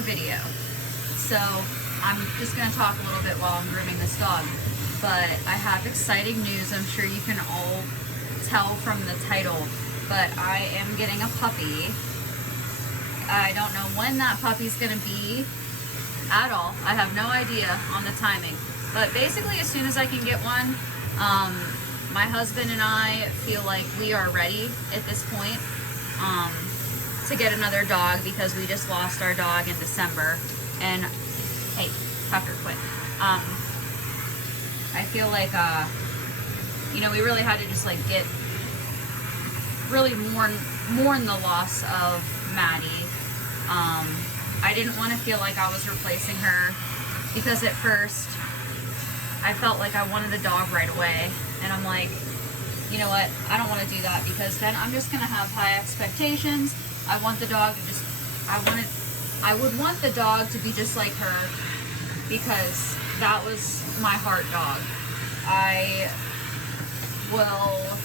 another video. So I'm just going to talk a little bit while I'm grooming this dog. But I have exciting news. I'm sure you can all tell from the title. But I am getting a puppy. I don't know when that puppy's going to be at all. I have no idea on the timing. But basically, as soon as I can get one, my husband and I feel like we are ready at this point to get another dog, because we just lost our dog in December. And hey, Tucker, quit. I feel like you know, we really had to just like really mourn the loss of Maddie. I didn't want to feel like I was replacing her, because at first I felt like I wanted the dog right away, and I'm like, you know what, I don't want to do that, because then I'm just going to have high expectations. I want the dog to just, I would want the dog to be just like her, because that was my heart dog. I will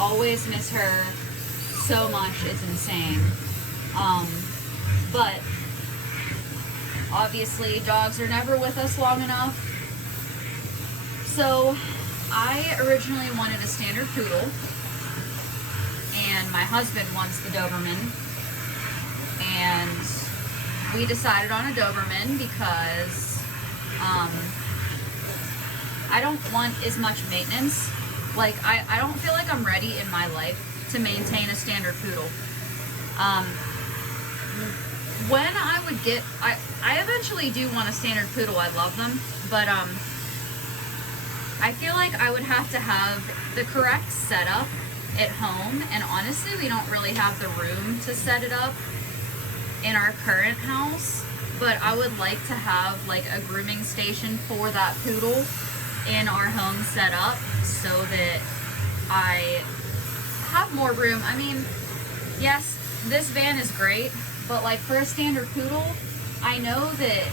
always miss her so much, it's insane. But obviously dogs are never with us long enough. So I originally wanted a standard poodle, and my husband wants the Doberman, and we decided on a Doberman because I don't want as much maintenance. Like, I don't feel like I'm ready in my life to maintain a standard poodle. When I would get, I eventually do want a standard poodle. I love them, but I feel like I would have to have the correct setup at home, and honestly, we don't really have the room to set it up in our current house. But I would like to have like a grooming station for that poodle in our home set up, so that I have more room. I mean, yes, this van is great, but like for a standard poodle, I know that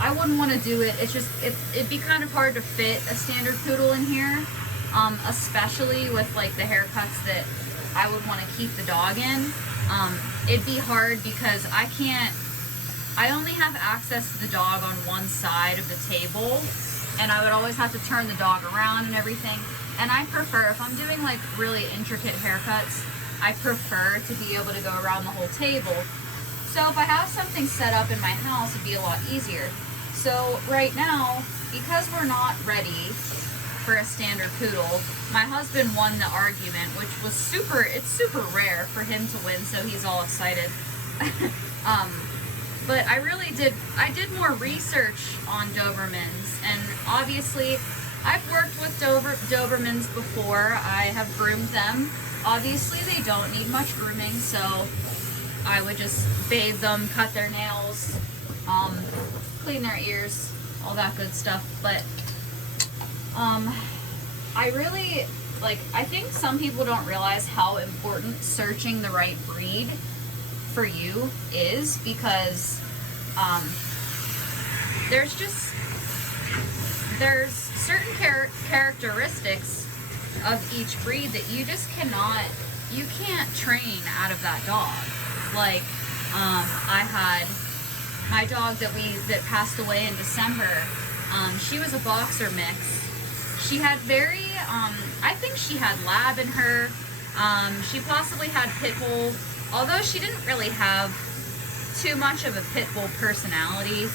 I wouldn't want to do it. It's just, it'd be kind of hard to fit a standard poodle in here, especially with like the haircuts that I would want to keep the dog in. It'd be hard because I only have access to the dog on one side of the table, and I would always have to turn the dog around and everything. And I prefer, if I'm doing like really intricate haircuts, I prefer to be able to go around the whole table. So if I have something set up in my house, it'd be a lot easier. So right now, because we're not ready for a standard poodle, my husband won the argument, which was it's super rare for him to win, so he's all excited. But I did more research on Dobermans, and obviously I've worked with Dobermans before. I have groomed them. Obviously they don't need much grooming, so I would just bathe them, cut their nails, clean their ears, all that good stuff. But I really, like, I think some people don't realize how important searching the right breed for you is, because there's certain characteristics of each breed that you just you can't train out of that dog. Like, I had my dog that passed away in December. She was a boxer mix. She had I think she had lab in her. She possibly had pit bull, although she didn't really have too much of a pit bull personality,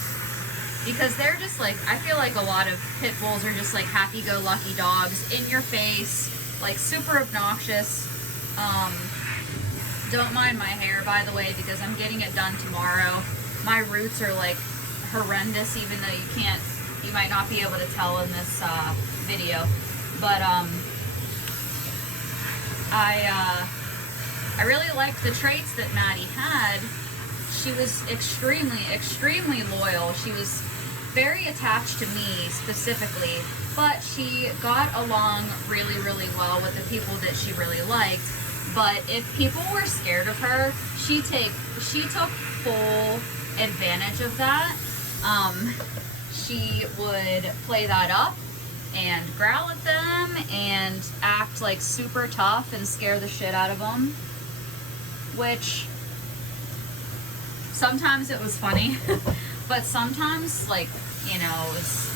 because they're just like, I feel like a lot of pit bulls are just like happy-go-lucky dogs, in your face, like super obnoxious. Don't mind my hair, by the way, because I'm getting it done tomorrow. My roots are like horrendous, even though you might not be able to tell in this video. But I really liked the traits that Maddie had. She was extremely loyal. She was very attached to me specifically, but she got along really well with the people that she really liked. But if people were scared of her, she took full advantage of that. She would play that up and growl at them and act like super tough and scare the shit out of them, which sometimes it was funny, but sometimes, like, you know, it was,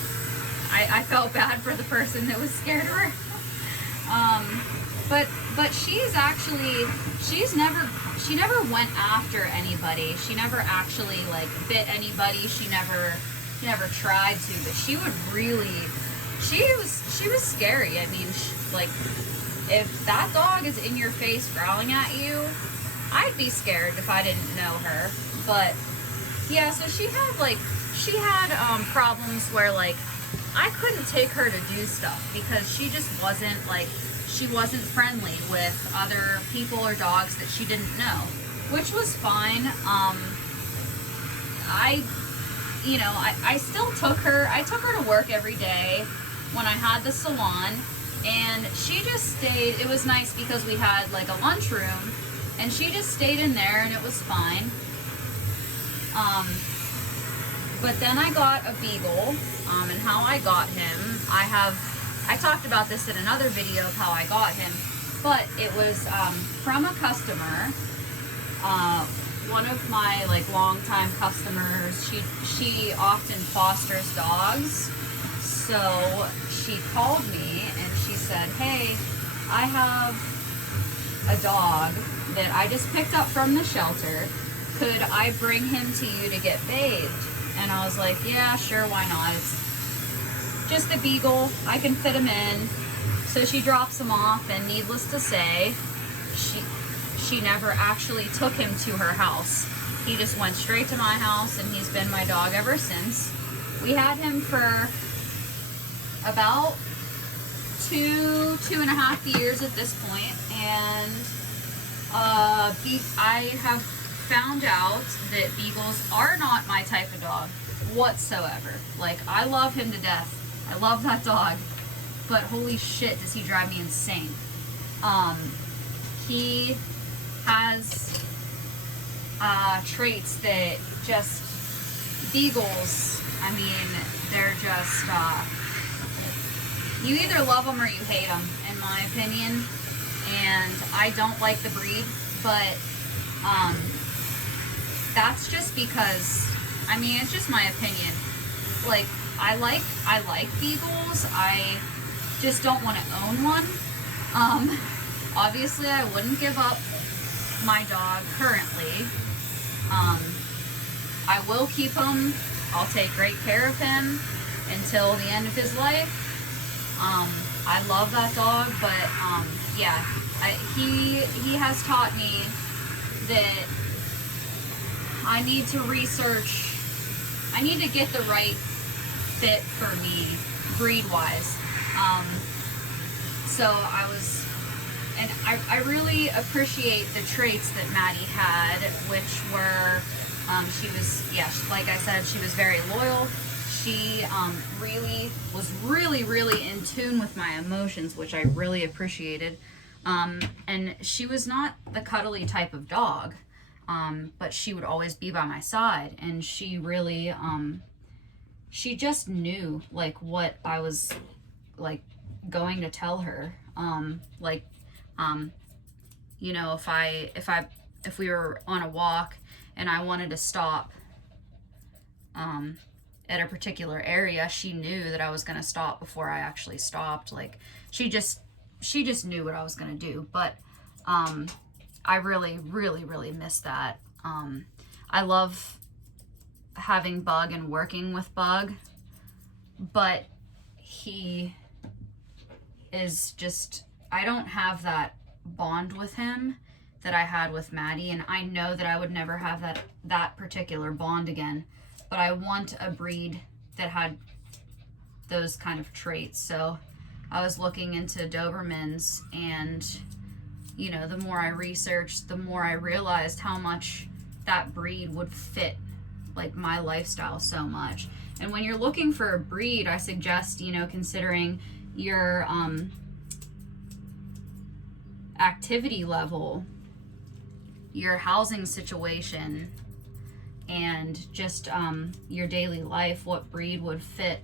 I felt bad for the person that was scared of her. But she's actually, she never went after anybody. She never actually, like, bit anybody. She never tried to, but she would really, she was scary. I mean, like, if that dog is in your face growling at you, I'd be scared if I didn't know her. But yeah, so she had problems where, like, I couldn't take her to do stuff because she just wasn't, like, she wasn't friendly with other people or dogs that she didn't know, which was fine. I still took her. I took her to work every day when I had the salon, and she just stayed. It was nice because we had, like, a lunchroom, and she just stayed in there, and it was fine. But then I got a beagle, and how I got him, I talked about this in another video of how I got him, but it was from a customer, one of my, like, longtime customers. She often fosters dogs, so she called me and she said, hey, I have a dog that I just picked up from the shelter. Could I bring him to you to get bathed? And I was like, yeah, sure, why not? It's just a beagle. I can fit him in. So she drops him off, and needless to say, she never actually took him to her house. He just went straight to my house, and he's been my dog ever since. We had him for about 2.5 years at this point, and I have found out that beagles are not my type of dog whatsoever. Like, I love him to death. I love that dog, but holy shit, does he drive me insane. He has traits that just, beagles, I mean, they're just, you either love them or you hate them, in my opinion. And I don't like the breed, but that's just because, I mean, it's just my opinion. Like, I like beagles. I just don't want to own one. Obviously, I wouldn't give up my dog currently. I will keep him. I'll take great care of him until the end of his life. I love that dog, but yeah, he has taught me that I need to research. I need to get the right fit for me, breed-wise. So I really appreciate the traits that Maddie had, which were, she was, yeah, like I said, she was very loyal. She was really in tune with my emotions, which I really appreciated. And she was not the cuddly type of dog, but she would always be by my side. And she really, she just knew, like, what I was, like, going to tell her. You know, if we were on a walk and I wanted to stop, at a particular area, she knew that I was going to stop before I actually stopped. Like, she just knew what I was going to do. But I really miss that. I love having Bug and working with Bug, but he is just, I don't have that bond with him that I had with Maddie, and I know that I would never have that particular bond again. But I want a breed that had those kind of traits. So I was looking into Dobermans, and, you know, the more I researched, the more I realized how much that breed would fit, like, my lifestyle so much. And when you're looking for a breed, I suggest, you know, considering your activity level, your housing situation, and just your daily life, what breed would fit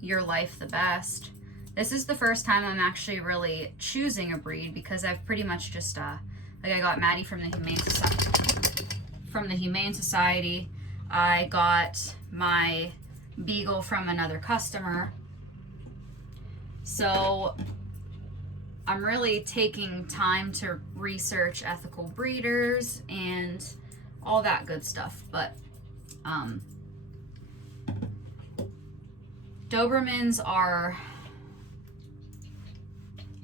your life the best. This is the first time I'm actually really choosing a breed, because I've pretty much just like, I got Maddie from the Humane Society. from the Humane Society. I got my beagle from another customer. So I'm really taking time to research ethical breeders and all that good stuff. But Dobermans are,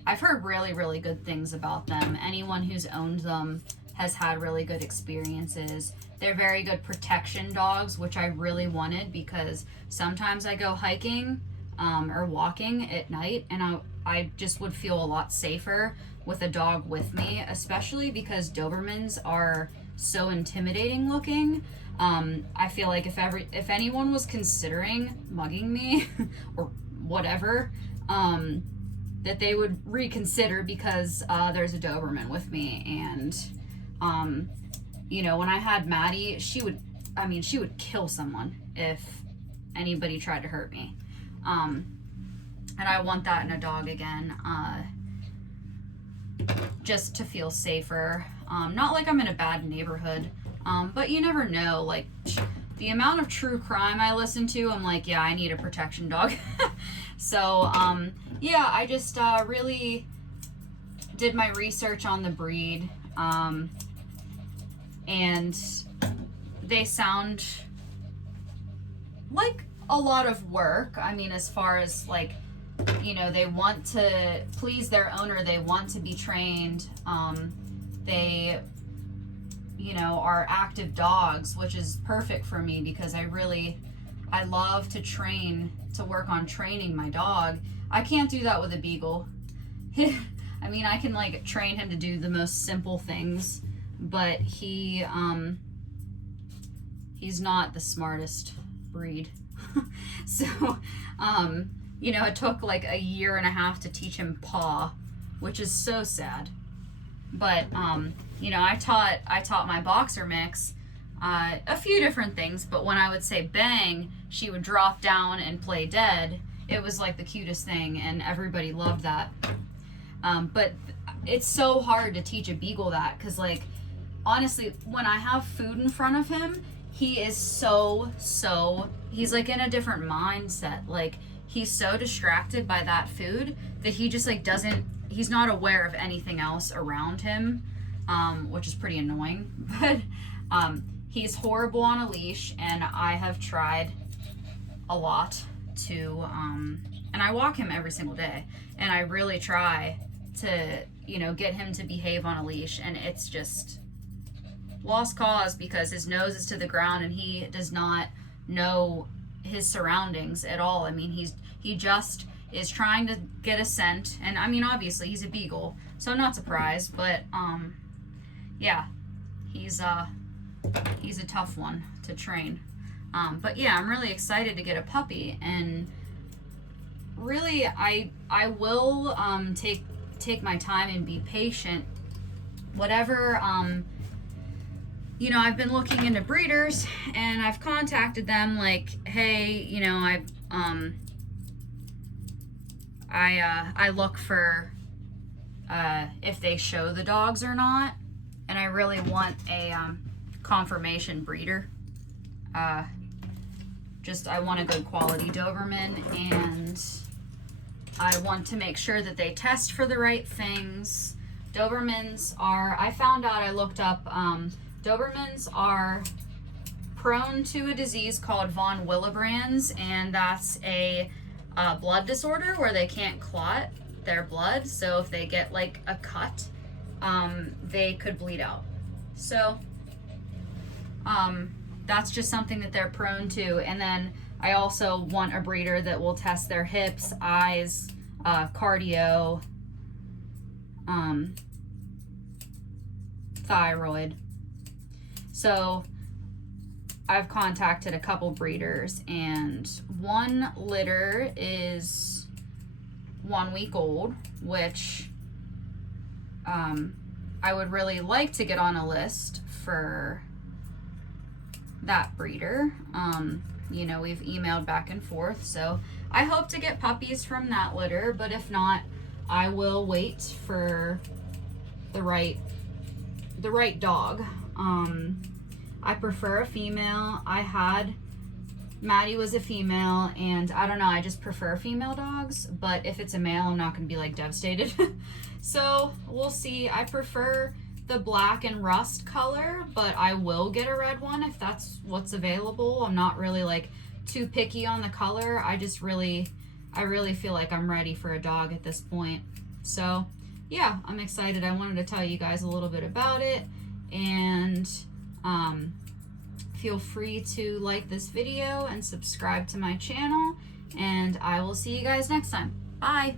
I've heard really, really good things about them. Anyone who's owned them has had really good experiences. They're very good protection dogs, which I really wanted, because sometimes I go hiking or walking at night, and I just would feel a lot safer with a dog with me, especially because Dobermans are so intimidating looking. I feel like if anyone was considering mugging me or whatever, that they would reconsider, because there's a Doberman with me. And you know, when I had Maddie, she would kill someone if anybody tried to hurt me. And I want that in a dog again, just to feel safer. Not like I'm in a bad neighborhood, but you never know. Like, the amount of true crime I listen to, I'm like, yeah, I need a protection dog. So, yeah, I just really did my research on the breed, and they sound like a lot of work. I mean, as far as, like, you know, they want to please their owner, they want to be trained, they, you know, are active dogs, which is perfect for me, because I love to work on training my dog. I can't do that with a beagle. I mean, I can, like, train him to do the most simple things, but he's not the smartest breed. So, you know, it took like a year and a half to teach him paw, which is so sad. But, you know, I taught my boxer mix a few different things, but when I would say bang, she would drop down and play dead. It was like the cutest thing, and everybody loved that. But it's so hard to teach a beagle that, because, like, honestly, when I have food in front of him, he is he's like in a different mindset. Like, he's so distracted by that food that he just, like, he's not aware of anything else around him, which is pretty annoying. But he's horrible on a leash, and I have tried a lot to, and I walk him every single day, and I really try to, you know, get him to behave on a leash, and it's just lost cause, because his nose is to the ground and he does not know his surroundings at all. I mean, he just is trying to get a scent, and I mean, obviously he's a beagle, so I'm not surprised, but yeah, he's a tough one to train. But yeah, I'm really excited to get a puppy, and really I will take my time and be patient. Whatever, you know, I've been looking into breeders, and I've contacted them, like, hey, you know, I look for if they show the dogs or not, and I really want a confirmation breeder. I want a good quality Doberman, and I want to make sure that they test for the right things. Dobermans are, I found out, I looked up, Dobermans are prone to a disease called von Willebrand's, and that's a blood disorder where they can't clot their blood. So if they get, like, a cut, they could bleed out. So that's just something that they're prone to. And then I also want a breeder that will test their hips, eyes, cardio, thyroid. So I've contacted a couple breeders, and one litter is 1 week old, which I would really like to get on a list for that breeder. You know, we've emailed back and forth, so I hope to get puppies from that litter, but if not, I will wait for the right dog. I prefer a female. Maddie was a female, and I don't know, I just prefer female dogs, but if it's a male, I'm not gonna be like devastated. So we'll see. I prefer the black and rust color, but I will get a red one if that's what's available. I'm not really like too picky on the color. I really feel like I'm ready for a dog at this point. So yeah, I'm excited. I wanted to tell you guys a little bit about it, and feel free to like this video and subscribe to my channel, and I will see you guys next time. Bye.